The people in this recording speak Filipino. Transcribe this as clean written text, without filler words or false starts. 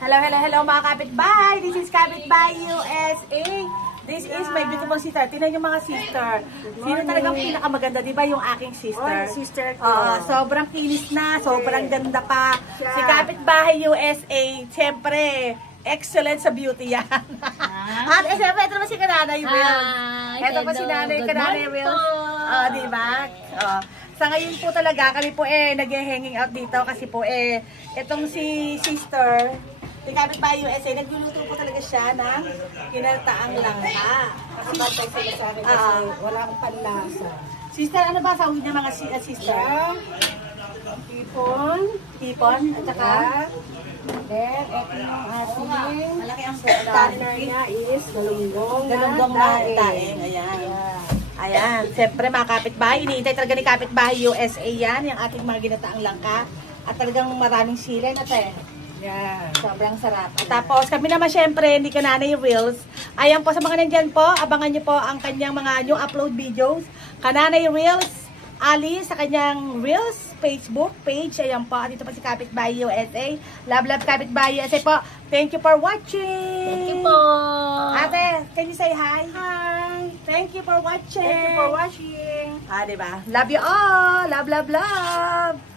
Hello, hello, hello mga kapitbahay. This is Kapitbahay USA. This is my beautiful sister. Tingnan yung mga sister. Sino talagang pinakamaganda, di ba? Yung aking sister. Sister ko. Sobrang kinis na, sobrang ganda pa. Si Kapitbahay USA, siyempre, excellent sa beauty yan. At siyempre, ito naman si Kananay Will. Ito pa si Kananay Will. Di ba? Sa ngayon po talaga, kami po nag-hanging out dito kasi po itong si sister, si Kapitbahay USA, nagluluto po talaga siya ng kinaltaang langka. Kasi bantay sila sa akin kasi wala akong panlasa. Sister, ano ba sawin niya mga sister? Tipon, at saka? Then, ito yung ating Malaki ang partner niya is galunggong na daing. Ayan. Ayan. Siyempre mga kapitbahay, iniintay talaga ni Kapitbahay USA yan, yung ating mga ginataang langka. At talagang maraming sila na Yeah. Sobrang sarap. At tapos kami naman syempre, hindi Kananay Reels. Ayan po sa mga nandyan po, abangan nyo po ang kanyang mga new upload videos. Kananay Reels, Ali sa kanyang Reels Facebook page. Ayan po, at dito pa si Kapitbahay USA. Love Kapitbahay USA po. Thank you for watching. Thank you po. Ate, can you say hi? Hi. Thank you for watching. Thank you for watching. Diba? Love you all. Love.